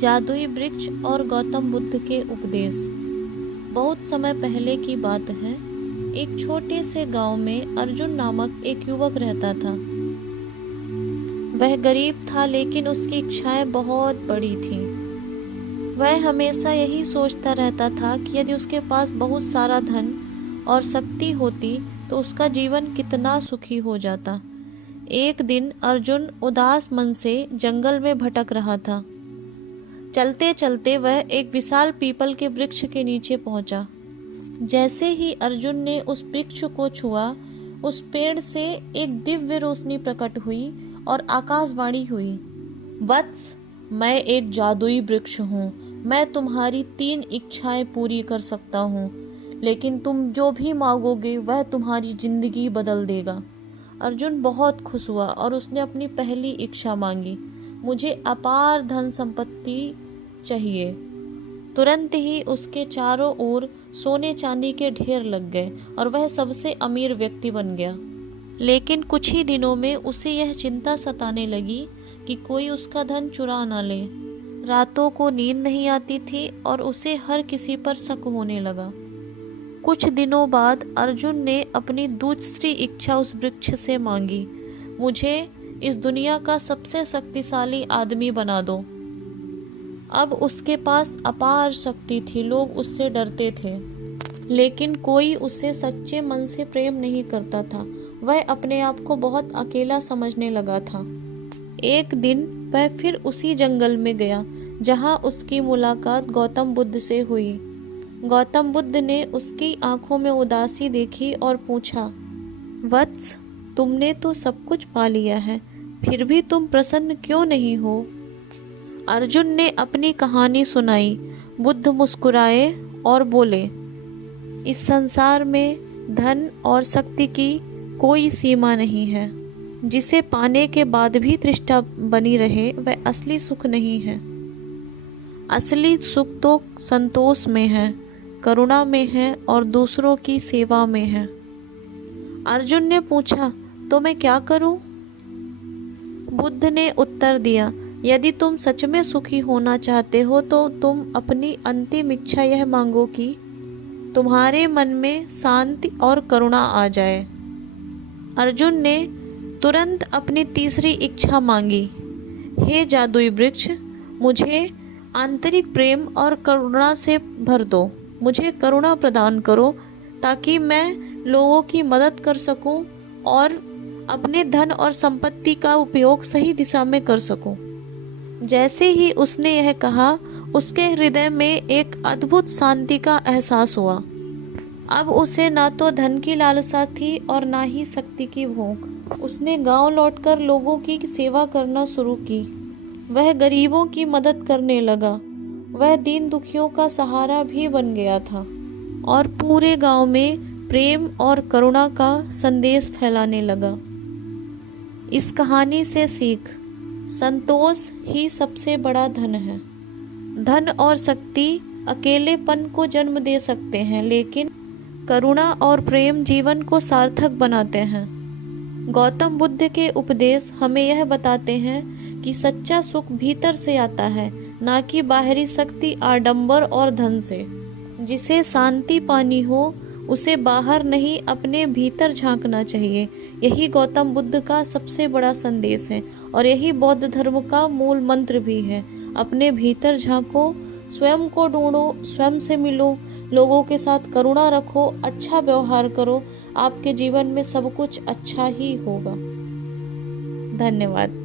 जादुई वृक्ष और गौतम बुद्ध के उपदेश। बहुत समय पहले की बात है। एक छोटे से गांव में अर्जुन नामक एक युवक रहता था। वह गरीब था, लेकिन उसकी इच्छाएं बहुत बड़ी थीं। वह हमेशा यही सोचता रहता था कि यदि उसके पास बहुत सारा धन और शक्ति होती तो उसका जीवन कितना सुखी हो जाता। एक दिन अर्जुन उदास मन से जंगल में भटक रहा था। चलते चलते वह एक विशाल पीपल के वृक्ष के नीचे पहुंचा। जैसे ही अर्जुन ने उस वृक्ष को छुआ, उस पेड़ से एक दिव्य रोशनी प्रकट हुई और आकाशवाणी हुई, वत्स, मैं एक जादुई वृक्ष हूँ। मैं तुम्हारी 3 इच्छाएं पूरी कर सकता हूँ, लेकिन तुम जो भी मांगोगे वह तुम्हारी जिंदगी बदल देगा। अर्जुन बहुत खुश हुआ और उसने अपनी पहली इच्छा मांगी, मुझे अपार धन संपत्ति चाहिए। तुरंत ही उसके चारों ओर सोने चांदी के ढेर लग गए और वह सबसे अमीर व्यक्ति बन गया। लेकिन कुछ ही दिनों में उसे यह चिंता सताने लगी कि कोई उसका धन चुरा ना ले। रातों को नींद नहीं आती थी और उसे हर किसी पर शक होने लगा। कुछ दिनों बाद अर्जुन ने अपनी दूसरी इच्छा उस वृक्ष से मांगी, मुझे इस दुनिया का सबसे शक्तिशाली आदमी बना दो। अब उसके पास अपार शक्ति थी, लोग उससे डरते थे, लेकिन कोई उससे सच्चे मन से प्रेम नहीं करता था। वह अपने आप को बहुत अकेला समझने लगा था। एक दिन वह फिर उसी जंगल में गया जहां उसकी मुलाकात गौतम बुद्ध से हुई। गौतम बुद्ध ने उसकी आंखों में उदासी देखी और पूछा, वत्स, तुमने तो सब कुछ पा लिया है, फिर भी तुम प्रसन्न क्यों नहीं हो? अर्जुन ने अपनी कहानी सुनाई। बुद्ध मुस्कुराए और बोले, इस संसार में धन और शक्ति की कोई सीमा नहीं है। जिसे पाने के बाद भी तृष्णा बनी रहे वह असली सुख नहीं है। असली सुख तो संतोष में है, करुणा में है और दूसरों की सेवा में है। अर्जुन ने पूछा, तो मैं क्या करूं? बुद्ध ने उत्तर दिया, यदि तुम सच में सुखी होना चाहते हो तो तुम अपनी अंतिम इच्छा यह मांगो कि तुम्हारे मन में शांति और करुणा आ जाए। अर्जुन ने तुरंत अपनी तीसरी इच्छा मांगी, हे जादुई वृक्ष, मुझे आंतरिक प्रेम और करुणा से भर दो। मुझे करुणा प्रदान करो ताकि मैं लोगों की मदद कर सकूं और अपने धन और संपत्ति का उपयोग सही दिशा में कर सकूं। जैसे ही उसने यह कहा, उसके हृदय में एक अद्भुत शांति का एहसास हुआ। अब उसे ना तो धन की लालसा थी और ना ही शक्ति की भूख। उसने गांव लौटकर लोगों की सेवा करना शुरू की। वह गरीबों की मदद करने लगा। वह दीन दुखियों का सहारा भी बन गया था और पूरे गांव में प्रेम और करुणा का संदेश फैलाने लगा। इस कहानी से सीख, संतोष ही सबसे बड़ा धन है। धन और शक्ति अकेलेपन को जन्म दे सकते हैं, लेकिन करुणा और प्रेम जीवन को सार्थक बनाते हैं। गौतम बुद्ध के उपदेश हमें यह बताते हैं कि सच्चा सुख भीतर से आता है, ना कि बाहरी शक्ति, आडंबर और धन से। जिसे शांति पानी हो उसे बाहर नहीं अपने भीतर झांकना चाहिए। यही गौतम बुद्ध का सबसे बड़ा संदेश है और यही बौद्ध धर्म का मूल मंत्र भी है। अपने भीतर झांको, स्वयं को ढूंढो, स्वयं से मिलो, लोगों के साथ करुणा रखो, अच्छा व्यवहार करो। आपके जीवन में सब कुछ अच्छा ही होगा। धन्यवाद।